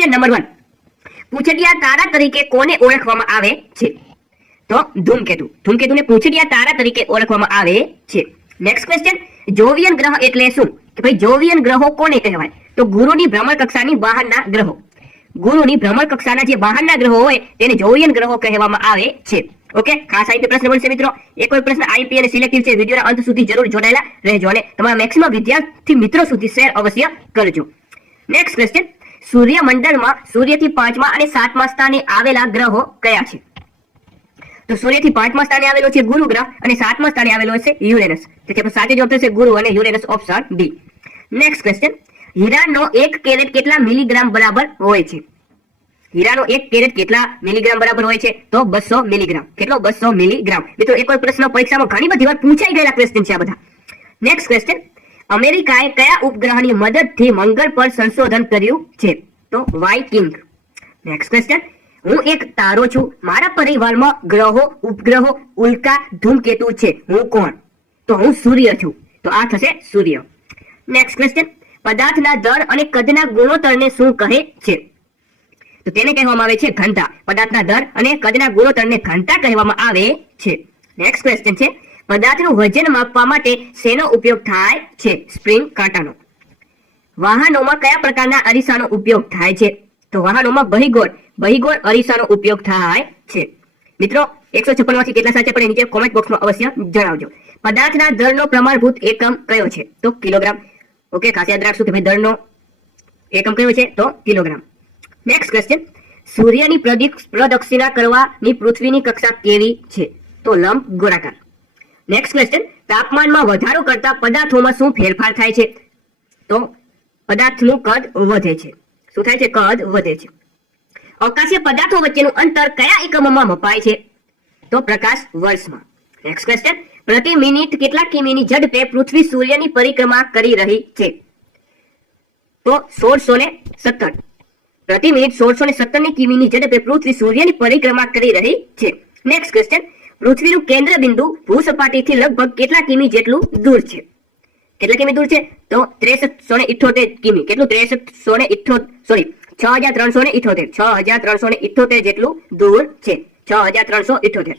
Question number 1, પૂંછડિયા તારા તરીકે કોને ઓળખવામાં આવે છે? તો ધૂમકેતુ. ધૂમકેતુને પૂંછડિયા તારા તરીકે ઓળખવામાં આવે છે. નેક્સ્ટ ક્વેશ્ચન, જોવિયન ગ્રહ એટલે શું? કે ભાઈ જોવિયન ગ્રહો કોને કહેવાય? તો ગુરુની ભ્રમણ કક્ષાની બહારના ગ્રહો. ગુરુની ભ્રમણ કક્ષાના જે બહારના ગ્રહો હોય તેને જોવિયન ગ્રહો કહેવામાં આવે છે. ઓકે, ખાસ આઈપી પ્રશ્ન બનશે મિત્રો. એક કોઈ પ્રશ્ન આઈપી અને સિલેક્ટિવ છે, વિડિયોના અંત સુધી જરૂર જોડાયેલા રહેજો અને તમારા મેક્સિમમ વિદ્યાર્થી મિત્રો સુધી શેર અવશ્ય કરજો. નેક્સ્ટ ક્વેશ્ચન, સૂર્યમંડળમાં સૂર્યથી 5મા અને 7મા સ્થાને આવેલા ગ્રહો કયા છે? તો સૂર્યથી 5મા સ્થાને આવેલો છે ગુરુ ગ્રહ અને 7મા સ્થાને આવેલો છે યુરેનસ. તેથી આપણો સાચો જવાબ થશે ગુરુ અને Uranus, option D. Next question, હીરાનો 1 કેરેટ કેટલા મિલીગ્રામ બરાબર હોય છે? હીરાનો 1 કેરેટ કેટલા મિલીગ્રામ બરાબર હોય છે? તો 200 મિલીગ્રામ. કેટલો? 200 મિલીગ્રામ. મિત્રો એક કોઈ પ્રશ્ન પરીક્ષામાં ઘણી બધી વાર પૂછાઈ ગયેલા ક્વેશ્ચન છે આ બધા. નેક્સ્ટ ક્વેશ્ચન, અમેરિકાએ કયા ઉપગ્રહની મદદથી મંગળ પર સંશોધન કર્યું છે? તો વાઇકિંગ. નેક્સ્ટ ક્વેશ્ચન, હું એક તારો છું, મારા પરિવારમાં ગ્રહો, ઉપગ્રહો, ઉલ્કા, ધૂમકેતુ છે, હું કોણ? તો હું સૂર્ય છું. તો આ થશે સૂર્ય. નેક્સ્ટ ક્વેશ્ચન, પદાર્થના દર અને કદના ગુણોત્તરને શું કહે છે? તો તેને કહેવામાં આવે છે ઘનતા. પદાર્થના દર અને કદના ગુણોત્તરને ઘનતા કહેવામાં આવે છે. નેક્સ્ટ ક્વેશ્ચન છે, પદાર્થનું વજન માપવા માટે શેનો ઉપયોગ થાય છે? સ્પ્રિંગ, કાંટાનો. વાહનોમાં કયા પ્રકારના અરીસાનો ઉપયોગ થાય છે? તો વાહનોમાં બહિગોળ અરીસાનો ઉપયોગ થાય છે. મિત્રો 156 માંથી કેટલા સાચા પડે નીચે કોમેન્ટ બોક્સમાં અવશ્ય જણાવજો. પદાર્થના દળનો પ્રમાણભૂત એકમ કયો છે? તો કિલોગ્રામ. ઓકે, ખાસ યાદ રાખશું કે ભાઈ દળનો એકમ કયો છે? તો કિલોગ્રામ. નેક્સ્ટ ક્વેશ્ચન, સૂર્યની પ્રદક્ષિણા કરવાની પૃથ્વીની કક્ષા કેવી છે? તો લંબ ગોળાકાર. નેક્સ્ટ ક્વેશ્ચન, તાપમાનમાં વધારો કરતા પદાર્થોમાં શું ફેરફાર થાય છે? તો પદાર્થનું કદ વધે છે. શું થાય છે? કદ વધે છે. અવકાશીય પદાર્થો વચ્ચેનું અંતર કયા એકમોમાં મપાય છે? તો પ્રકાશ વર્ષમાં. નેક્સ્ટ ક્વેશ્ચન, પ્રતિ મિનિટ કેટલા કિમીની ઝડપે પૃથ્વી સૂર્યની પરિક્રમા કરી રહી છે? તો 1617. પ્રતિ મિનિટ 1617 કિમીની ઝડપે પૃથ્વી સૂર્યની પરિક્રમા કરી રહી છે. નેક્સ્ટ ક્વેશ્ચન, પૃથ્વીનું કેન્દ્ર બિંદુ ભૂસપાટીથી લગભગ કેટલા કિમી જેટલું દૂર છે? કેટલા કિમી દૂર છે? તો 6378 કિમી. કેટલું? 6378 જેટલું દૂર છે. 6378.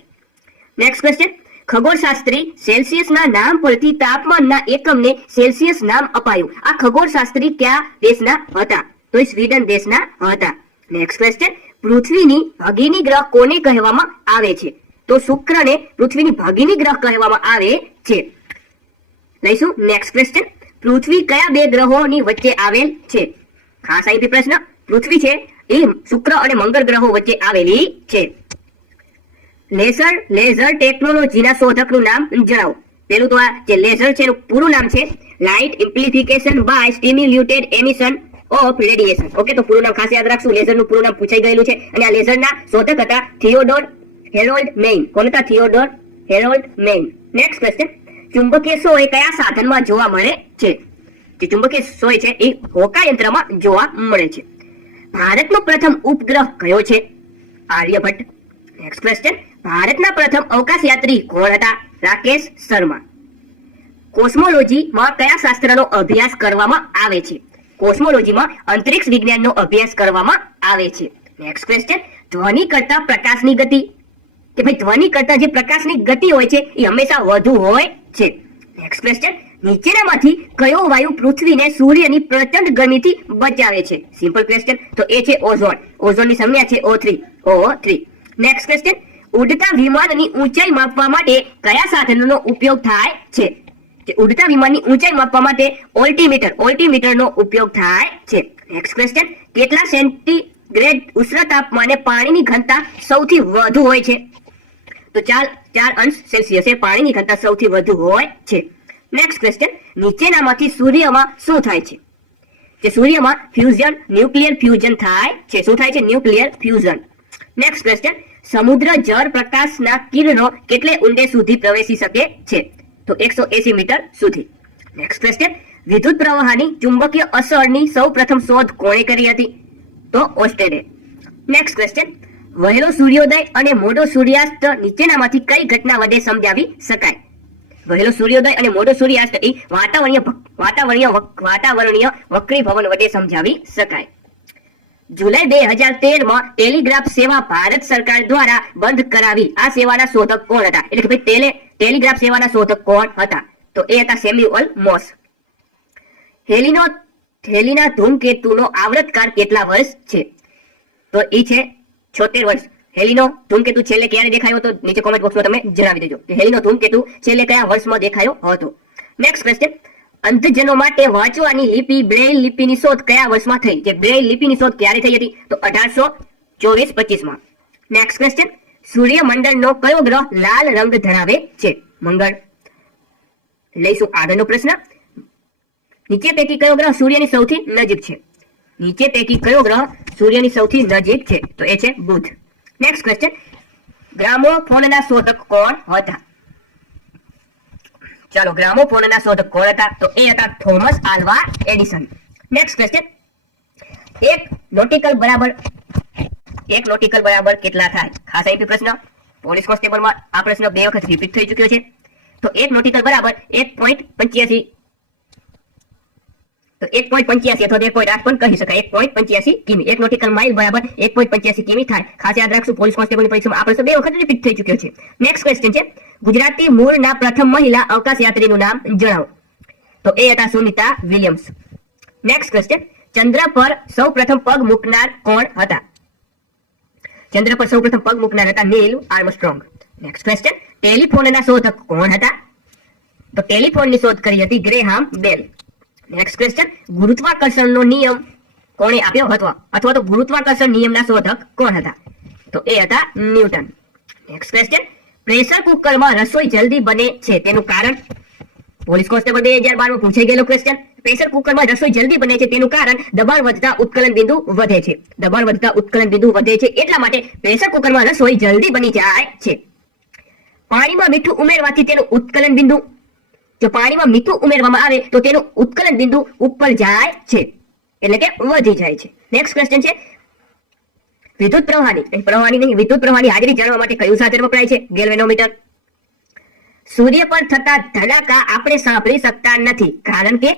નેક્સ્ટ ક્વેશ્ચન, ખગોળશાસ્ત્રી સેલ્સિયસના નામ પરથી તાપમાનના એકમને સેલ્સિયસ નામ અપાયું. આ ખગોળશાસ્ત્રી કયા દેશના હતા? તો સ્વીડન દેશના હતા. નેક્સ્ટ ક્વેશ્ચન, પૃથ્વીની ભગીની ગ્રહ કોને કહેવામાં આવે છે? તો શુક્રને પૃથ્વીની ભગીની ગ્રહ કહેવામાં આવે છે. લઈશું નેક્સ્ટ ક્વેશ્ચન, પૃથ્વી કયા બે ગ્રહોની વચ્ચે આવેલ છે? ખાસ આઈપી પ્રશ્ન. પૃથ્વી છે એ શુક્ર અને મંગળ ગ્રહો વચ્ચે આવેલી છે. લેઝર ટેકનોલોજીના શોધકનું નામ જણાવો. પેલું તો આ જે લેઝર છે એનું પૂરું નામ છે light amplification by stimulated emission of radiation. Okay, તો પૂરું નામ ખાસ યાદ રાખશું. લેઝરનું પૂરું નામ પૂછાઈ ગયેલું છે અને આ લેઝરના શોધક હતા થિયોડોર હેરોલ્ડ મેઇન. કોણ હતા? Theodore Harold main. Next question, ચુંબકીય સોય કયા સાધનમાં જોવા મળે છે? જે ચુંબકીય સોય છે એ હોકાયંત્રમાં જોવા મળે છે. ભારતનો પ્રથમ ઉપગ્રહ કયો છે? આર્યભટ્ટ. નેક્સ્ટ ક્વેશ્ચન, ભારતના પ્રથમ અવકાશ યાત્રી કોણ હતા? રાકેશ શર્મા. કોસ્મોલોજીમાં કયા શાસ્ત્રનો અભ્યાસ કરવામાં આવે છે? કોસ્મોલોજીમાં અંતરિક્ષ વિજ્ઞાનનો અભ્યાસ કરવામાં આવે છે. નેક્સ્ટ ક્વેશ્ચન, ધ્વનિ કરતા પ્રકાશની ગતિ કે ભાઈ ધ્વનિ કરતા જે પ્રકાશની ગતિ હોય છે એ હંમેશા વધુ હોય છે. નેક્સ્ટ ક્વેશ્ચન, નીચેનામાંથી કયો વાયુ પૃથ્વીને સૂર્યની પ્રચંડ ગરમીથી બચાવે છે? Simple question. તો એ છે ઓઝોન. ઓઝોનની સંજ્ઞા છે O3. નેક્સ્ટ ક્વેશ્ચન, ઉડતા વિમાનની ઊંચાઈ માપવા માટે કયા સાધનનો ઉપયોગ થાય છે? ઉડતા વિમાનની ઊંચાઈ માપવા માટે ઓલ્ટિમીટરનો ઉપયોગ થાય છે. નેક્સ્ટ ક્વેશ્ચન, કેટલા સેન્ટીગ્રેડ ઉષ્ણ તાપમાને પાણીની ઘનતા સૌથી વધુ હોય છે? તો 4 અંશ સેલ્સિયસ એ પાણીની ઘનતા સૌથી વધુ હોય છે. નેક્સ્ટ ક્વેશ્ચન, નીચેનામાંથી સૂર્યમાં શું થાય છે? જે સૂર્યમાં ફ્યુઝન, ન્યુક્લિયર ફ્યુઝન થાય છે. શું થાય છે? Nuclear fusion. નેક્સ્ટ ક્વેશ્ચન, સમુદ્ર જળ પ્રકાશના કિરણો કેટલે ઊંડે સુધી પ્રવેશી શકે છે? તો 180 મીટર સુધી. નેક્સ્ટ ક્વેશ્ચન, વિદ્યુત પ્રવાહની ચુંબકીય અસરની સૌપ્રથમ શોધ કોણે કરી હતી? તો ઓસ્ટેડે. નેક્સ્ટ ક્વેશ્ચન, વહેલો સૂર્યોદય અને મોડો સૂર્યાસ્ત નીચેનામાંથી કઈ ઘટના વડે સમજાવી શકાય? વહેલો સૂર્યોદય અને મોડો સૂર્યાસ્ત એ વાતાવરણીય વક્રીભવન વડે સમજાવી શકાય. જુલાઈ 2013માં ટેલિગ્રાફ સેવા ભારત સરકાર દ્વારા બંધ કરાવી. આ સેવાના શોધક કોણ હતા? એટલે કે ભાઈ ટેલિગ્રાફ સેવાના શોધક કોણ હતા? તો એ હતા સેમ્યુઅલ મોર્સ. હેલીના ધૂમકેતુનો આવૃતકાળ કેટલા વર્ષ છે? તો એ છે 76 વર્ષ. હેલીનો ધૂમકેતુ છેલ્લે ક્યારે દેખાયો હતો? નીચે કોમેન્ટ બોક્સમાં તમે જણાવી દેજો કે હેલીનો ધૂમકેતુ છેલ્લે કયા વર્ષમાં દેખાયો હતો. નેક્સ્ટ ક્વેશ્ચન, અંધજનો માટે વાંચવાની લિપિ બ્રેઇલ લિપિની શોધ કયા વર્ષમાં થઈ? જે બ્રેઇલ લિપિની શોધ ક્યારે થઈ હતી? તો 1824-25માં. નેક્સ્ટ ક્વેશ્ચન, સૂર્યમંડળનો કયો ગ્રહ લાલ રંગ ધરાવે છે? મંગળ. લઈશું આગળનો પ્રશ્ન, નીચે પૈકી કયો ગ્રહ સૂર્યની સૌથી નજીક છે? નીચે પૈકી કયો ગ્રહ સૂર્યની સૌથી નજીક છે? તો એ છે બુધ. નેક્સ્ટ ક્વેશ્ચન, ગ્રામોફોનના શોધક કોણ હતા? ચાલો, ગ્રામોફોનના શોધક કોણ હતા? તો એ હતા Thomas Alva Edison. Next question, એક નોટિકલ બરાબર કેટલા થાય? ખાસ આઈપી પ્રશ્ન. પોલીસ કોન્સ્ટેબલમાં આ પ્રશ્ન 2 વખત રિપીટ થઈ ચૂક્યો છે. તો એક નોટિકલ બરાબર 1.85, તો 1.85 અથવા 1.8 પણ કહી શકાય. 1.85 કિમી. એક નોટિકલ માઇલ બરાબર 1.85 કિમી થાય. ખાસ યાદ રાખશું, પોલીસ કોન્સ્ટેબલની પરીક્ષામાં આ પ્રશ્ન 2 વખત રિપીટ થઈ ચૂક્યો છે. નેક્સ્ટ ક્વેશ્ચન છે, ગુજરાતી મૂળના પ્રથમ મહિલા અવકાશયાત્રીનું નામ જણાવો. તો એ હતા સુનિતા વિલિયમ્સ. નેક્સ્ટ ક્વેશ્ચન, ચંદ્ર પર સૌપ્રથમ પગ મૂકનાર કોણ હતા? ચંદ્ર પર સૌપ્રથમ પગ મૂકનાર હતા નીલ આર્મસ્ટ્રોંગ. નેક્સ્ટ ક્વેશ્ચન, ટેલિફોનના શોધક કોણ હતા? તો ટેલિફોનની શોધ કરી હતી ગ્રેહામ બેલ. નેક્સ્ટ ક્વેશ્ચન, ગુરુત્વાકર્ષણનો નિયમ કોણે આપ્યો હતો? અથવા તો ગુરુત્વાકર્ષણ નિયમના શોધક કોણ હતા? તો એ હતા ન્યૂટન. નેક્સ્ટ ક્વેશ્ચન, પ્રેશર કુકરમાં રસોઈ જલ્દી બને છે તેનું કારણ? પોલીસ કોન્સ્ટેબલ 2012માં પૂછાઈ ગયેલો ક્વેશ્ચન. પ્રેશર કુકરમાં રસોઈ જલ્દી બને છે તેનું કારણ દબાણ વધતા ઉત્કલન બિંદુ વધે છે. દબાણ વધતા ઉત્કલન બિંદુ વધે છે એટલા માટે પ્રેશર કુકરમાં રસોઈ જલ્દી બની જાય છે. પાણીમાં મીઠું ઉમેરવાથી તેનું ઉત્કલન બિંદુ, જો પાણીમાં મીઠું ઉમેરવામાં આવે તો તેનું ઉત્કલન બિંદુ ઉપર જાય છે, એટલે કે વધી જાય છે. નેક્સ્ટ ક્વેશ્ચન છે, વિદ્યુત પ્રવાહની હાજરી જાણવા માટે કયું સાધન વપરાય છે? ગેલ્વેનોમીટર. સૂર્ય પર થતા ધડાકા આપણે સાંભળી શકતા નથી, કારણ કે?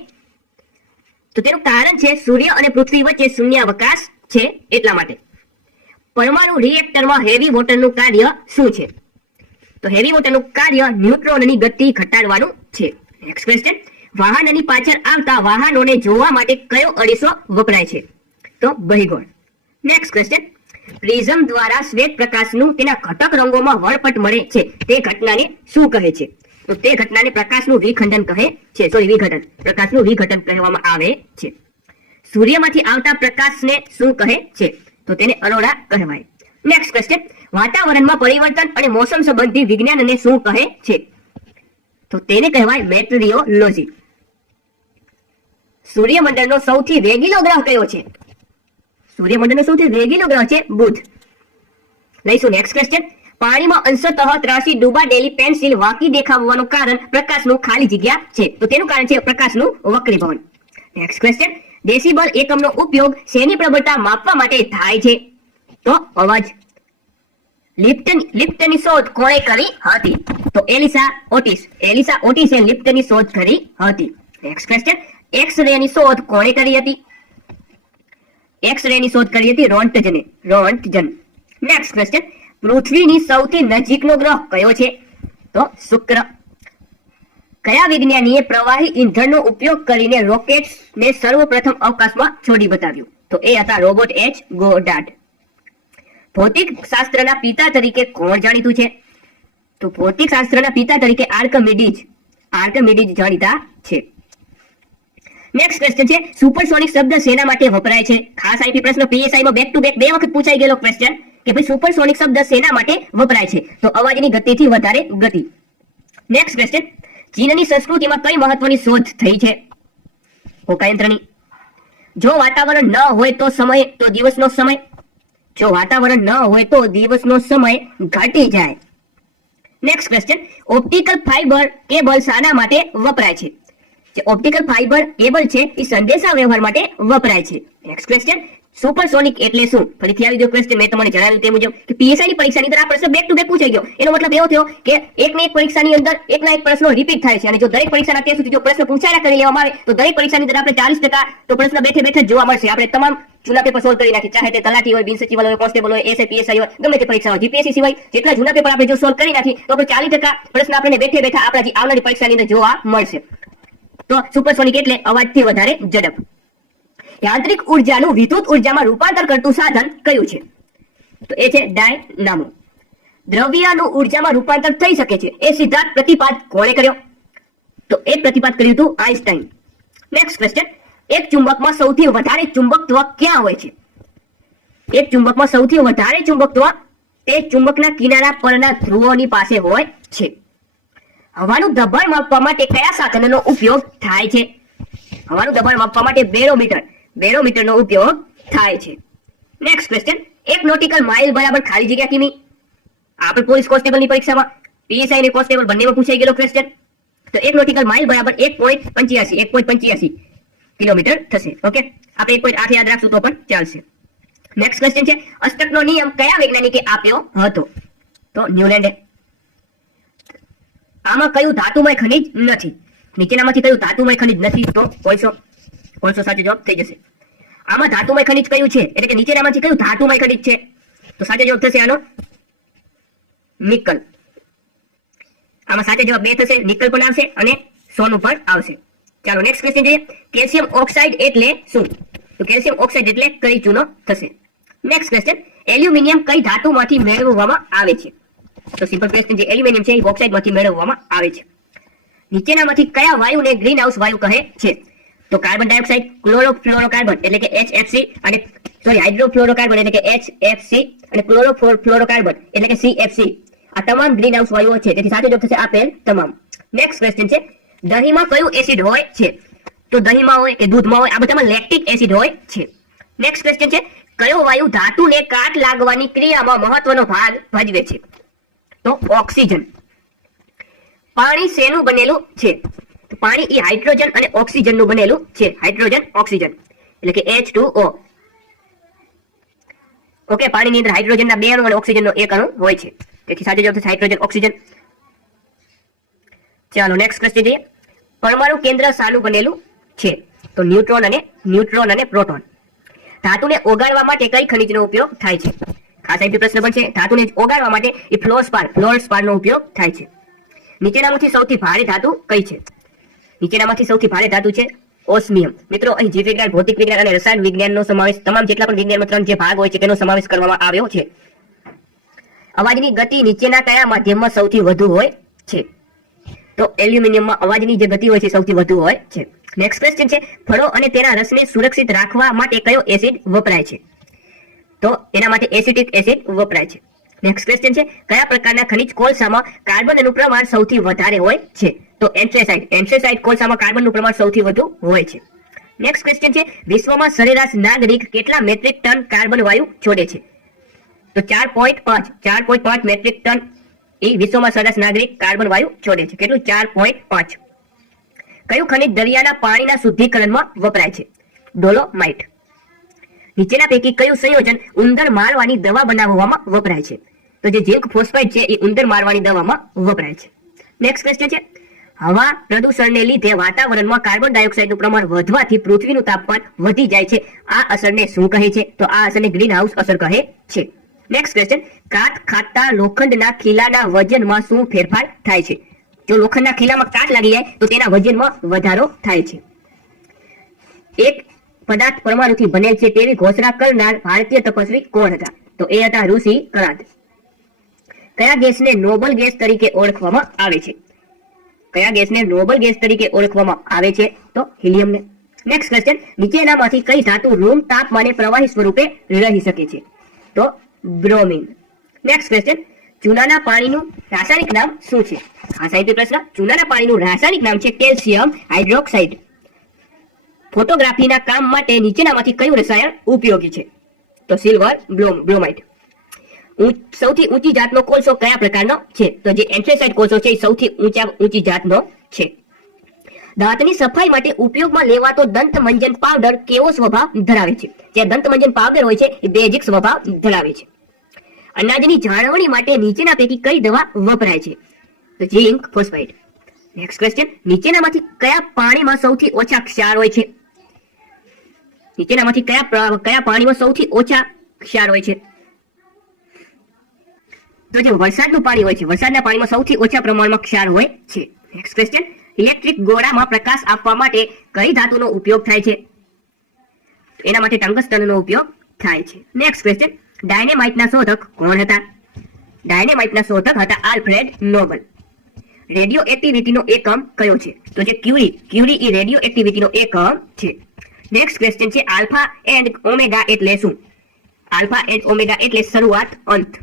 તો તેનું કારણ છે સૂર્ય અને પૃથ્વી વચ્ચે શૂન્યાવકાશ છે એટલા માટે. પરમાણુ રિએક્ટરમાં હેવી વોટરનું કાર્ય શું છે? તો હેવી વોટરનું કાર્ય ન્યુટ્રોનની ગતિ ઘટાડવાનું છે. નેક્સ્ટ ક્વેશ્ચન, વાહનની પાછળ આવતા વાહનોને જોવા માટે કયો અરીસો વપરાય છે? તો બહિગોળ. નેક્સ્ટ ક્વેશ્ચન, પ્રિઝમ દ્વારા શ્વેત પ્રકાશનું તેના ઘટક રંગોમાં વળપટ મળે છે તે ઘટનાને શું કહે છે? તો તે ઘટનાને પ્રકાશનું વિખંડન કહે છે. પ્રકાશનું વિઘટન કહેવામાં આવે છે. સૂર્યમાંથી આવતા પ્રકાશને શું કહે છે? તો તેને અરોરા કહેવાય. નેક્સ્ટ ક્વેશ્ચન, વાતાવરણમાં પરિવર્તન અને મોસમ સંબંધી વિજ્ઞાનને શું કહે છે? તો તેને કહેવાય મેટ્રિયોલોજી. સૂર્યમંડળનો સૌથી વેગીલો ગ્રહ કયો છે? સૂર્યમંડળનો સૌથી વેગીલો ગ્રહ છે બુધ. લઈશું નેક્સ્ટ ક્વેશ્ચન, પાણીમાં અંશતઃ ત્રાસી ડૂબાડેલી પેન્સિલ વાંકી દેખાવાનું કારણ પ્રકાશનું ખાલી જગ્યા છે. તો તેનું કારણ છે પ્રકાશનું વક્રીભવન. નેક્સ્ટ ક્વેશ્ચન, ડેસિબલ એકમનો ઉપયોગ શેની પ્રબળતા માપવા માટે થાય છે? તો અવાજ. લિફ્ટની શોધ કોણે કરી હતી? તો એલિસા ઓટિસે લિફ્ટની શોધ કરી હતી. નેક્સ્ટ ક્વેશ્ચન, એક્સ-રેની શોધ કોણે કરી હતી? એક્સ-રેની શોધ કરી હતી રોન્ટજને. નેક્સ્ટ ક્વેશ્ચન, પૃથ્વીની સૌથી નજીકનો ગ્રહ કયો છે? તો શુક્ર. કયા વિજ્ઞાનીએ પ્રવાહી ઈંધણનો ઉપયોગ કરીને રોકેટ્સને સર્વપ્રથમ અવકાશમાં છોડી બતાવ્યું? તો એ હતા રોબર્ટ એચ ગોડાર્ડ. ભૌતિક શાસ્ત્રના પિતા તરીકે કોણ જાણીતું છે? તો ભૌતિક શાસ્ત્રના પિતા તરીકે આર્કમિડીઝ જાણીતા છે. નેક્સ્ટ ક્વેશ્ચન છે, સુપરસોનિક શબ્દ શેના માટે વપરાય છે? ખાસ આઈપી પ્રશ્ન, પીએસઆઈમાં બેક ટુ બેક 2 વખત પૂછાઈ ગયેલો ક્વેશ્ચન કે ભાઈ સુપરસોનિક શબ્દ શેના માટે વપરાય છે? તો અવાજની ગતિથી વધારે ગતિ. નેક્સ્ટ ક્વેશ્ચન, ચીનની સંસ્કૃતિમાં કઈ મહત્વની શોધ થઈ છે? હોકાયંત્રની. જો વાતાવરણ ન હોય તો દિવસનો સમય. જો વાતાવરણ ન હોય તો દિવસનો સમય ઘટી જાય. Next question, optical fibre cable શાના માટે વપરાય છે? જે ઓપ્ટિકલ ફાઇબર કેબલ છે એ સંદેશા વ્યવહાર માટે વપરાય છે. નેક્સ્ટ ક્વેશ્ચન, સુપરસોનિક એટલે શું? ફરીથી આવી ગયો ક્વેશ્ચન. મેં તમને જણાવ્યું તે મુજબ કે પીએસઆઈ ની પરીક્ષાની અંદર આ પ્રશ્ન બેક ટુ બેક પૂછાઈ ગયો. એનો મતલબ એવો થયો કે એકને એક પરીક્ષાની અંદર એકના એક પ્રશ્નો રિપીટ થાય છે, અને જો દરેક પરીક્ષાના અત્યાર સુધી જો પ્રશ્ન પૂછાયા કરી લેવામાં આવે તો દરેક પરીક્ષાની અંદર આપણે 40% તો પ્રશ્ન બેઠે બેઠે જોવા મળશે. આપણે તમામ જૂના પેપર સોલ્વ કરી નાખી, ચાહે તે તલાટી હોય, બિન સચિવાલય હોય, કોન્સ્ટેબલ હોય, એસઆઈ પીએસઆઈ હોય, ગમે તે પરીક્ષા હોય, જીપીએસસી સિવાય જેટલા જૂના પેપર આપણે જો સોલ્વ કરી નાખી તો આપણે 40% પ્રશ્ન આપણને બેઠે બેઠા આપણા જે આવનારી પરીક્ષાની અંદર જોવા મળશે. તો સુપરસોનિક એટલે અવાજથી વધારે ઝડપ. યાંત્રિક ઉર્જાનું વિદ્યુત ઉર્જામાં રૂપાંતર કરતું સાધન કયું છે? તો એ છે ડાયનામો. દ્રવ્યનું ઉર્જામાં રૂપાંતર થઈ શકે છે એ સિદ્ધાંત પ્રતિપાદ કોણે કર્યો? તો એ પ્રતિપાદ કર્યું હતું આઈન્સ્ટાઈન. Next question. એક ચુંબકમાં સૌથી વધારે ચુંબકત્વ ક્યાં હોય છે? એક ચુંબકમાં સૌથી વધારે ચુંબકત્વ તે ચુંબકના કિનારા પરના ધ્રુવોની પાસે હોય છે. હવાનું દબાણ માપવા માટે કયા સાધનનો ઉપયોગ થાય છે? હવાનું દબાણ માપવા માટે બેરોમીટરનો ઉપયોગ થાય છે. Next question. એક નોટિકલ માઇલ બરાબર ખાલી જગ્યા કિમી. આપણે પોલીસ કોન્સ્ટેબલની પરીક્ષામાં પીએસઆઈ અને કોન્સ્ટેબલ બંનેમાં પૂછાઈ ગયેલો ક્વેશ્ચન. તો એક નોટિકલ માઇલ બરાબર 1.85 કિલોમીટર થશે. ઓકે, આપણે 1.8 યાદ રાખશું તો પણ ચાલશે. નેક્સ્ટ ક્વેશ્ચન છે. અષ્ટકનો નિયમ કયા વૈજ્ઞાનિકે આપ્યો હતો? તો ન્યુલેન્ડે. આમાં કયું ધાતુમય ખનિજ નથી? નીચેનામાંથી કયું ધાતુમય ખનિજ નથી? તો કોલસો સાચો જવાબ થઈ જશે. આમાં ધાતુમય ખનિજ કયું છે, એટલે કે નીચેનામાંથી કયું ધાતુમય ખનિજ છે? તો સાચો જવાબ થશે આનો નિકલ. આમાં સાચો જવાબ 2 થશે, નિકલ પણ આવશે અને સોનું પણ આવશે. ચાલો નેક્સ્ટ ક્વેશ્ચન જોઈએ. કેલ્શિયમ ઓક્સાઇડ એટલે શું? તો કેલ્શિયમ ઓક્સાઇડ એટલે કઈ ચૂનો થશે. Next question. એલ્યુમિનિયમ કઈ ધાતુમાંથી મેળવવામાં આવે છે? તો સિમ્પલ ક્વેશ્ચન છે. એલ્યુમિનિયમ છે એ ઓક્સાઇડમાંથી મેળવવામાં આવે છે. નીચેનામાંથી કયા વાયુને ગ્રીન હાઉસ વાયુ કહે છે? તો કાર્બન ડાયોક્સાઇડ, ક્લોરોફ્લોરોકાર્બન એટલે કે HFC અને હાઇડ્રોફ્લોરોકાર્બન એટલે કે HFC અને ક્લોરોફ્લોરોકાર્બન એટલે કે CFC. આ તમામ ગ્રીન હાઉસ વાયુઓ છે, તેથી સાચો જવાબ થશે આપેલ તમામ. નેક્સ્ટ ક્વેશ્ચન છે. દહીંમાં કયું એસિડ હોય છે? તો દહીંમાં હોય કે દૂધમાં હોય, આ બધામાં લેક્ટિક એસિડ હોય છે. નેક્સ્ટ ક્વેશ્ચન છે. કયો વાયુ ધાતુને કાટ લાગવાની ક્રિયામાં મહત્વનો ભાગ ભજવે છે? તો ઓક્સિજન. પાણી શેનું બનેલું છે? તો પાણી એ હાઇડ્રોજન અને ઓક્સિજનનું બનેલું છે. હાઇડ્રોજન ઓક્સિજન એટલે કે H2O. ઓકે, પાણીની અંદર હાઇડ્રોજનના 2 અણુ અને ઓક્સિજનનો 1 અણુ હોય છે, તેથી સાચો જવાબ થશે હાઇડ્રોજન ઓક્સિજન. ચાલો નેક્સ્ટ ક્વેશ્ચન જોઈએ. પરમાણુ કેન્દ્ર શાનું બનેલું છે? તો ન્યુટ્રોન અને પ્રોટોન. ધાતુને ઓગાળવા માટે કઈ ખનિજનો ઉપયોગ થાય છે? ખાસ આઈપી પ્રશ્ન પણ છે. ધાતુને ઓગાળવા માટે એ ફ્લોરસ્પારનો ઉપયોગ થાય છે. નીચેનામાંથી સૌથી ભારે ધાતુ કઈ છે? નીચેનામાંથી સૌથી ભારે ધાતુ છે ઓસ્મિયમ. મિત્રો અહીં જીવ વિજ્ઞાન, ભૌતિક વિજ્ઞાન અને રસાયણ વિજ્ઞાનનો સમાવેશ, તમામ જેટલા પણ વિજ્ઞાનમાં 3 જે ભાગ હોય છે તેનો સમાવેશ કરવામાં આવ્યો છે. અવાજની ગતિ નીચેના કયા માધ્યમમાં સૌથી વધુ હોય છે? તો એલ્યુમિનિયમમાં અવાજની જે ગતિ હોય છે સૌથી વધુ હોય છે. નેક્સ્ટ ક્વેશ્ચન છે. ફળો અને તેના રસને સુરક્ષિત રાખવા માટે કયો એસિડ વપરાય છે? તો એના માટે એસિટિક એસિડ વપરાય છે. નેક્સ્ટ ક્વેશ્ચન છે. કયા પ્રકારના ખનિજ કોલસામાં કાર્બનનું પ્રમાણ સૌથી વધારે હોય છે? તો એન્થ્રેસાઇટ કોલસામાં કાર્બનનું પ્રમાણ સૌથી વધુ હોય છે. નેક્સ્ટ ક્વેશ્ચન છે. વિશ્વમાં સરેરાશ નાગરિક કેટલા મેટ્રિક ટન કાર્બન વાયુ છોડે છે? તો 4.5 મેટ્રિક ટન એ વિશ્વમાં સરેરાશ નાગરિક કાર્બન વાયુ છોડે છે. કેટલું? 4.5. કયું ખનિજ દરિયાના પાણીના શુદ્ધિકરણમાં વપરાય છે? ડોલોમાઇટ. નીચેના પૈકી કયું સંયોજન ઉંદર મારવાની દવા બનાવવામાં વપરાય છે? તો જે ઝિંક ફોસ્ફાઇડ છે એ ઉંદર મારવાની દવામાં વપરાય છે. નેક્સ્ટ ક્વેશ્ચન છે. હવા પ્રદૂષણને લીધે વાતાવરણમાં કાર્બન ડાયોક્સાઇડનું પ્રમાણ વધવાથી પૃથ્વીનું તાપમાન વધી જાય છે. આ અસરને શું કહે છે? તો આ અસરને ગ્રીન હાઉસ અસર કહે છે. Next question. કાટ ખાતા લોખંડના ખીલાના વજનમાં શું ફેરફાર થાય છે? જો લોખંડના ખીલામાં કાટ લાગી જાય તો તેના વજનમાં વધારો થાય છે. એક પદાર્થ પરમાણુથી બનેલ છે તેવી ઘોષણા કરનાર ભારતીય તપસ્વી કોણ હતા? તો એ હતા ઋષિ કણાદ. કયા ગેસને નોબલ ગેસ તરીકે ઓળખવામાં આવે છે? કયા ગેસને નોબલ ગેસ તરીકે ઓળખવામાં આવે છે? તો હિલિયમને. Next question. નીચેનામાંથી કઈ ધાતુ રૂમ તાપમાને પ્રવાહી સ્વરૂપે રહી શકે છે? તો બ્રોમિન. Next question. ચૂનાના પાણીનું રાસાયણિક નામ શું છે? આ સાહિત્ય પ્રશ્ન. ચૂનાના પાણીનું રાસાયણિક નામ છે કેલ્શિયમ હાઇડ્રોક્સાઇડ. ફોટોગ્રાફીના કામ માટે નીચેનામાંથી કયું રસાયણ ઉપયોગી છે? તો સિલ્વર બ્રોમાઇડ. સૌથી ઊંચી જાતનો કોલસો કયા પ્રકારનો છે? તો જે એન્થ્રેસાઇટ કોલસો છે એ સૌથી ઊંચી જાતનો છે. દાંતની સફાઈ માટે ઉપયોગમાં લેવાતો દંતમંજન પાવડર કેવો સ્વભાવ ધરાવે છે? જે દંતમંજન પાવડર હોય છે એ બેઝિક સ્વભાવ ધરાવે છે. અનાજની જાળવણી માટે નીચેના પૈકી કઈ દવા વપરાય છે? તો ઝીંક ફોસ્ફાઇડ. નેક્સ્ટ ક્વેશ્ચન, નીચેનામાંથી કયા પાણીમાં સૌથી ઓછા ક્ષાર હોય છે? નીચેનામાંથી કયા પાણીમાં સૌથી ઓછા ક્ષાર હોય છે? તો જે વરસાદનું પાણી હોય છે, વરસાદના પાણીમાં સૌથી ઓછા પ્રમાણમાં ક્ષાર હોય છે. નેક્સ્ટ ક્વેશ્ચન, ઇલેક્ટ્રિક ગોળામાં પ્રકાશ આપવા માટે કઈ ધાતુનો ઉપયોગ થાય છે? એના માટે ટંગસ્ટનનો ઉપયોગ થાય છે. નેક્સ્ટ ક્વેશ્ચન, ડાયનેમાઇટના શોધક કોણ હતા? ડાયનેમાઇટના શોધક હતા આલ્ફ્રેડ નોબલ. રેડિયો એક્ટિવિટીનો એકમ કયો છે? તો જે ક્યુરી એ રેડિયો એક્ટિવિટીનો એકમ છે. નેક્સ્ટ ક્વેશ્ચન છે, આલ્ફા એન્ડ ઓમેગા એટલે શું? આલ્ફા એન્ડ ઓમેગા એટલે શરૂઆત અંત.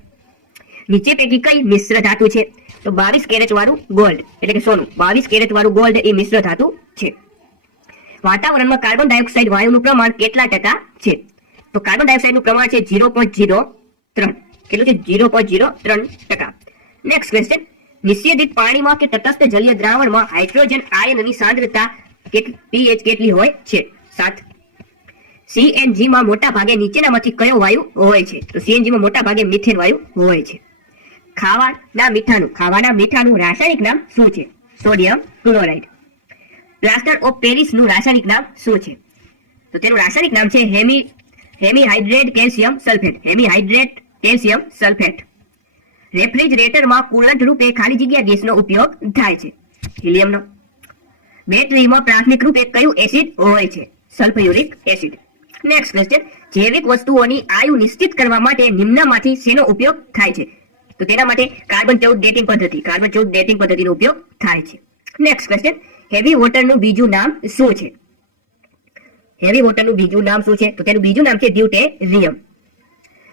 નીચે પૈકી કઈ મિશ્ર ધાતુ છે? તો 22 કેરેટ વાળું ગોલ્ડ એટલે કે સોનું. 22 કેરેટ વાળું ગોલ્ડ એ મિશ્ર ધાતુ છે. વાતાવરણમાં કાર્બન ડાયોક્સાઇડ વાયુનું પ્રમાણ કેટલા ટકા છે? તો કાર્બન ડાયોક્સાઇડનું પ્રમાણ છે 0.03. કેટલું છે? 0.03%. નેક્સ્ટ ક્વેશ્ચન, નિષેધિત પાણીમાં કે તટસ્થ જલીય દ્રાવણમાં હાઇડ્રોજન આયનની સાંદ્રતા pH કેટલી હોય છે? 7. CNG માં મોટા ભાગે નીચેનામાંથી કયો વાયુ હોય છે? તો CNG માં મોટા ભાગે મિથેન વાયુ હોય છે. ખાવાના મીઠાનું રાસાયણિક નામ શું છે? Sodium chloride. પ્લાસ્ટર ઓફ પેરિસનું રાસાયણિક નામ શું છે? તો તેનું રાસાયણિક નામ છે hemihydrate calcium sulphate. Hemihydrate calcium sulphate. રેફ્રિજરેટરમાં કુલન્ટ રૂપે ખાલી જગ્યા ગેસનો ઉપયોગ થાય છે? હિલિયમનો. બેટરીમાં પ્રાથમિક રૂપે કયું એસિડ હોય છે? Sulphuric acid. નેક્સ્ટ ક્વેશ્ચન, જૈવિક વસ્તુઓની આયુ નિશ્ચિત કરવા માટે નિમ્નમાંથી શેનો ઉપયોગ થાય છે? તો તેના માટે કાર્બન 14 ડેટિંગ પદ્ધતિનો ઉપયોગ થાય છે. નેક્સ્ટ ક્વેશ્ચન, હેવી વોટરનું બીજું નામ શું છે? હેવી વોટરનું બીજું નામ શું છે? તો તેનું બીજું નામ છે ડ્યુટેરિયમ.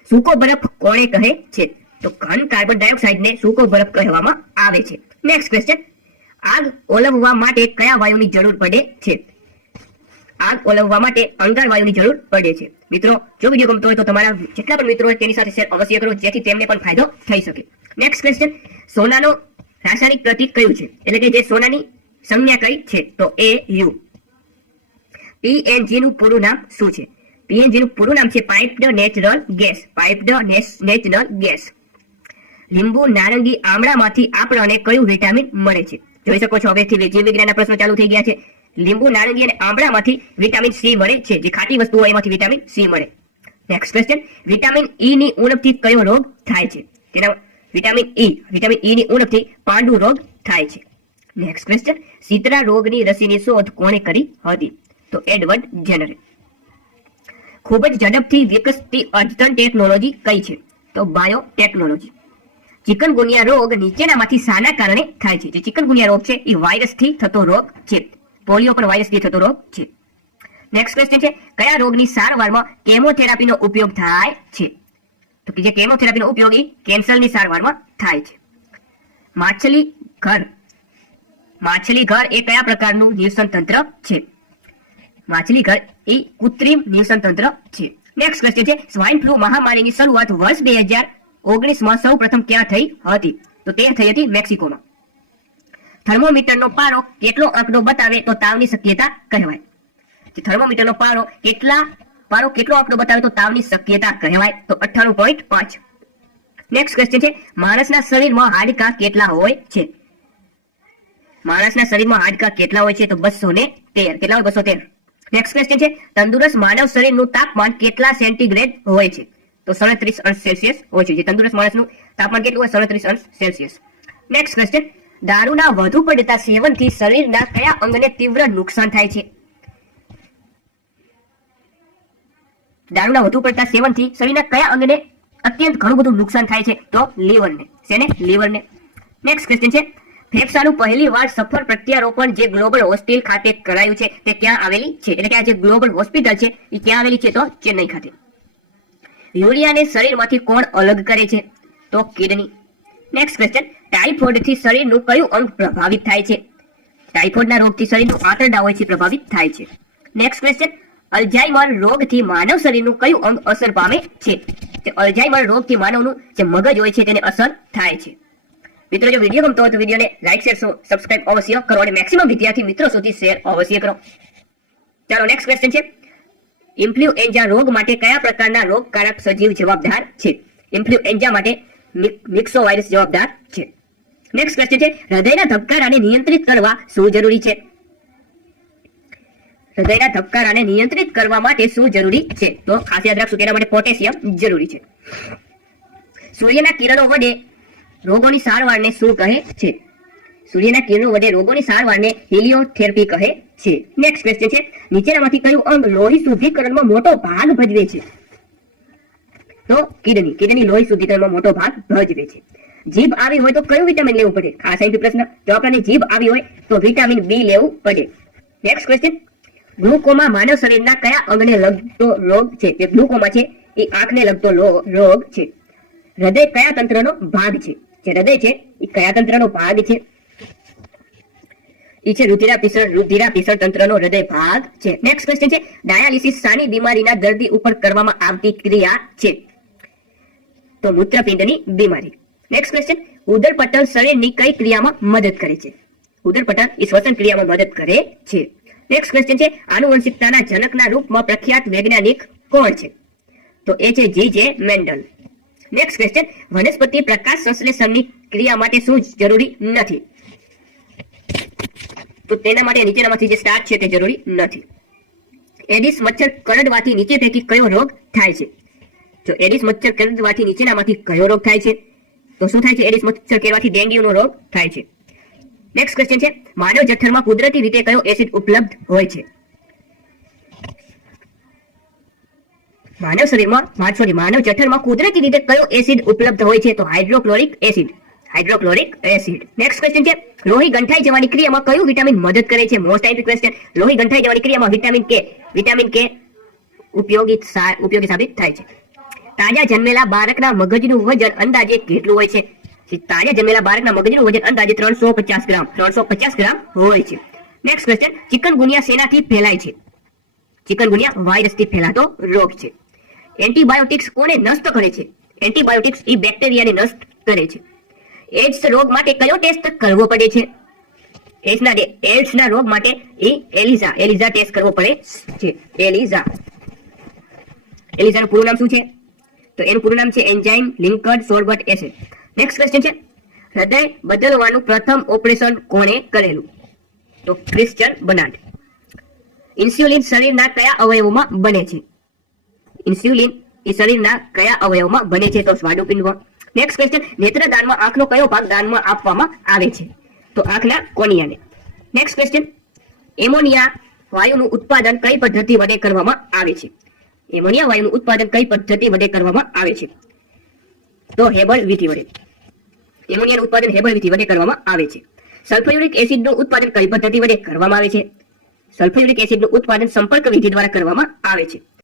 સૂકો બરફ કોણે કહે છે? તો ઘન કાર્બન ડાયોક્સાઇડને સૂકો બરફ કહેવામાં આવે છે. નેક્સ્ટ ક્વેશ્ચન, આગ ઓલવવા માટે કયા વાયુની જરૂર પડે છે? આગ ઓલવવા માટે અંગાર વાયુની જરૂર પડે છે. મિત્રો, જો વિડીયો ગમતો હોય તો તમારા જેટલા પણ મિત્રો હોય તેની સાથે શેર અવશ્ય કરો, જેથી તેમને પણ ફાયદો થઈ શકે. નેક્સ્ટ ક્વેશ્ચન, સોનાનો રાસાયણિક પ્રતીક કયું છે? એટલે કે જે સોનાની સંજ્ઞા કઈ છે? તો AU. PNG નું પૂરું નામ શું છે? PNG નું પૂરું નામ છે piped natural gas. Piped natural gas. લીંબુ, નારંગી, આમળામાંથી આપણને કયું વિટામિન મળે છે? જોઈ શકો છો, હવેથી જીવ વિજ્ઞાનના પ્રશ્નો ચાલુ થઈ ગયા છે. લીંબુ, નારંગી અને આમળામાંથી વિટામિન C મળે છે. જે ખાટી વસ્તુઓ એમાંથી વિટામિન C મળે. નેક્સ્ટ ક્વેશ્ચન, વિટામિન E ની ઉણપથી કયો રોગ થાય છે? તેના વિટામિન E ની ઉણપથી પાંડુ રોગ થાય છે. નેક્સ્ટ ક્વેશ્ચન, શીતળા રોગની રસીની શોધ કોણે કરી હતી? તો એડવર્ડ જેનરે. ખૂબ જ ઝડપથી વિકસતી અદ્યતન ટેકનોલોજી કઈ છે? તો બાયોટેકનોલોજી. ચિકનગુનિયા રોગ નીચેનામાંથી શાના કારણે થાય છે? જે ચિકનગુનિયા રોગ છે એ વાયરસથી થતો રોગ છે. પોલિયો પણ વાયરસથી થતો રોગ છે. નેક્સ્ટ ક્વેશ્ચન છે, કયા રોગની સારવારમાં કેમોથેરાપીનો ઉપયોગ થાય છે? તો કે જે કેમોથેરાપીનો ઉપયોગ એ કેન્સરની સારવારમાં થાય છે. માછલી ઘર એ કયા પ્રકારનું નિવસન તંત્ર છે? માછલી ઘર એ કૃત્રિમ નિવસન તંત્ર છે. નેક્સ્ટ ક્વેશ્ચન છે, સ્વાઇન ફ્લૂ મહામારીની શરૂઆત વર્ષ 2019માં સૌ પ્રથમ ક્યાં થઈ હતી? તો તે થઈ હતી મેક્સિકોમાં. થર્મોમીટરનો પારો કેટલો આંકડો બતાવે તો તાવની શક્યતા કહેવાય? થર્મોમીટરનો પારો કેટલો આંકડો બતાવે તો તાવની શક્યતા કહેવાય? તો 98.5. નેક્સ્ટ ક્વેશ્ચન છે, માણસના શરીરમાં હાડકાં કેટલા હોય છે? માણસના શરીરમાં હાડકાં કેટલા હોય છે? તો 213. કેટલા હોય? 213. નેક્સ્ટ ક્વેશ્ચન છે, તંદુરસ્ત માનવ શરીરનું તાપમાન કેટલા સેન્ટીગ્રેડ હોય છે? તો 37 અંશ સેલ્સિયસ હોય છે. જે તંદુરસ્ત માણસનું તાપમાન કેટલું હોય? 37 અંશ સેલ્સિયસ. નેક્સ્ટ ક્વેશ્ચન, દારૂના વધુ પડતા સેવનથી શરીરના કયા અંગને તીવ્ર નુકસાન થાય છે? દારૂના વધુ પડતા સેવનથી શરીરના કયા અંગને અત્યંત ઘણું બધું નુકસાન થાય છે? તો લીવરને. શેને? લીવરને. નેક્સ્ટ ક્વેશ્ચન છે, ફેફસાનું પહેલી વાર સફળ પ્રત્યારોપણ જે ગ્લોબલ હોસ્પિટલ ખાતે કરાયું છે તે ક્યાં આવેલી છે? એટલે કે આ જે ગ્લોબલ હોસ્પિટલ છે એ ક્યાં આવેલી છે? તો ચેન્નઈ ખાતે. યુરિયાને શરીરમાંથી કોણ અલગ કરે છે? તો કિડની. નેક્સ્ટ ક્વેશ્ચન, ટાઇફોઇડથી શરીરનું કયું અંગ પ્રભાવિત થાય છે? ટાઇફોઇડના રોગથી શરીરનું આંતરડા હોય છે પ્રભાવિત થાય છે. નેક્સ્ટ ક્વેશ્ચન, અલ્ઝાઇમર રોગથી માનવ શરીરનું કયું અંગ અસર પામે છે? અલ્ઝાઇમર રોગથી માનવનું જે મગજ હોય છે તેને અસર થાય છે. મિત્રો જો વિડીયો ગમતો હોય તો વિડીયોને લાઈક શેર સબસ્ક્રાઇબ અવશ્ય કરો અને મેક્સિમમ વિદ્યાર્થી મિત્રો સુધી શેર અવશ્ય કરો. ચાલો નેક્સ્ટ ક્વેશ્ચન છે, ઇન્ફ્લુએન્ઝા રોગ માટે કયા પ્રકારના રોગકારક સજીવ જવાબદાર છે? ઇન્ફ્લુએન્ઝા માટે મિક્સો વાયરસ જવાબદાર છે. નેક્સ્ટ ક્વેશ્ચન છે, હૃદયના ધબકારાને નિયંત્રિત કરવા શું જરૂરી છે? હૃદયના ધબકારાને નિયંત્રિત કરવા માટે શું જરૂરી છે? તો ખાસ યાદ રાખશું તેના માટે પોટેશિયમ જરૂરી છે. સૂર્યના કિરણો વડે રોગોની સારવારને શું કહે છે? સૂર્યના કિરણો વડે રોગોની સારવારને હિલિયોથેરાપી કહે છે. નેક્સ્ટ ક્વેશ્ચન છે, નીચેનામાંથી કયું અંગ લોહી શુદ્ધિકરણમાં મોટો ભાગ ભજવે છે? તો કિડની લોહી શુદ્ધિકરણમાં મોટો ભાગ ભજવે છે. જીભ આવી હોય તો કયું વિટામિન લેવું પડે? ખાસ અહીં પ્રશ્ન. જો આપણને જીભ આવી હોય તો વિટામિન બી લેવું પડે. નેક્સ્ટ ક્વેશ્ચન, ગ્લુકોમા માનવ શરીરના કયા અંગને લગતો રોગ છે? જે ગ્લુકોમા છે એ આંખને લગતો રોગ છે. હૃદય કયા તંત્રનો ભાગ છે? જે હૃદય છે એ કયા તંત્રનો ભાગ છે? એ છે રુધિરાભિસરણ તંત્રનો હૃદય ભાગ છે. નેક્સ્ટ ક્વેશ્ચન છે, ડાયાલિસિસ શાની બીમારીના દર્દી ઉપર કરવામાં આવતી ક્રિયા છે? તો મૂત્રપિંડની બીમારી. નેક્સ્ટ ક્વેશ્ચન, ઉદરપટલ શરીરની કઈ ક્રિયામાં મદદ કરે છે? ઉદરપટલ એ શ્વસન ક્રિયામાં મદદ કરે છે. નેક્સ્ટ ક્વેશ્ચન છે, આનુવંશિકતાના જનકના રૂપમાં પ્રખ્યાત વૈજ્ઞાનિક કોણ છે? તો એ છે G.J. મેન્ડલ. નેક્સ્ટ ક્વેશ્ચન, વનસ્પતિ પ્રકાશ સંશ્લેષણની ક્રિયા માટે શું જરૂરી નથી? તો તેના માટે નીચેનામાંથી જે સ્ટાર્ચ છે તે જરૂરી નથી. એડિસ મચ્છર કરડવાથી નીચે પૈકી કયો રોગ થાય છે? જો એડિસ મચ્છર કરડવાથી નીચેનામાંથી કયો રોગ થાય છે? તો શું થાય છે? એડિસ મચ્છર કરડવાથી ડેન્ગ્યુનો રોગ થાય છે. નેક્સ્ટ ક્વેશ્ચન છે, માનવ જઠરમાં કુદરતી રીતે કયો એસિડ ઉપલબ્ધ હોય છે? માનવ જઠરમાં કુદરતી રીતે કયો એસિડ ઉપલબ્ધ હોય છે? તો હાઇડ્રોક્લોરિક એસિડ. નેક્સ્ટ ક્વેશ્ચન છે, લોહી ગંઠાઈ જવાની ક્રિયામાં કયું વિટામિન મદદ કરે છે? Most IP question. લોહી ગંઠાઈ જવાની ક્રિયામાં વિટામિન કે ઉપયોગી સાબિત થાય છે. તાજા જન્મેલા બાળકના મગજનું વજન અંદાજે કેટલું હોય છે? તાજા જન્મેલા બાળકના મગજનું વજન અંદાજે 350 ગ્રામ હોય છે. નેક્સ્ટ ક્વેશ્ચન, ચિકનગુનિયા શેનાથી ફેલાય છે? ચિકનગુનિયા વાયરસથી ફેલાતો રોગ છે. એન્ટીબાયોટિક્સ કોને નષ્ટ કરે છે? એન્ટીબાયોટિક્સ એ બેક્ટેરિયાને નષ્ટ કરે છે. એડ્સ રોગ માટે કયો ટેસ્ટ કરવો પડે છે? એડ્સના રોગ માટે એલિઝા ટેસ્ટ કરવો પડે છે. એલિઝાનું પૂરું નામ શું છે? તો એનું પૂરું નામ છે enzyme linked sorbent acid. Next question છે, હૃદય બદલવાનું પ્રથમ ઓપરેશન કોણે કરેલું? તો ક્રિશ્ચિયન બર્નાર્ડ. ઇન્સ્યુલિન શરીરના કયા અવયવમાં બને છે? ઇન્સ્યુલિન એ શરીરના કયા અવયવમાં બને છે? તો સ્વાદુપિંડમાં. નેક્સ્ટ ક્વેશ્ચન, નેત્રદાનમાં આંખનો કયો ભાગ દાનમાં આપવામાં આવે છે? તો આંખના કોર્નિયાને. નેક્સ્ટ ક્વેશ્ચન, એમોનિયા વાયુનું ઉત્પાદન કઈ પદ્ધતિ વડે કરવામાં આવે છે? એમોનિયા વાયુનું ઉત્પાદન કઈ પદ્ધતિ વડે કરવામાં આવે છે? તો હેબલ વિધિ વડે. એમોનિયાનું ઉત્પાદન હેબલ વિધિ વડે કરવામાં આવે છે. સલ્ફ્યુરિક એસિડનું ઉત્પાદન કઈ પદ્ધતિ વડે કરવામાં આવે છે? સલ્ફ્યુરિક એસિડનું ઉત્પાદન સંપર્ક વિધિ દ્વારા કરવામાં આવે છે.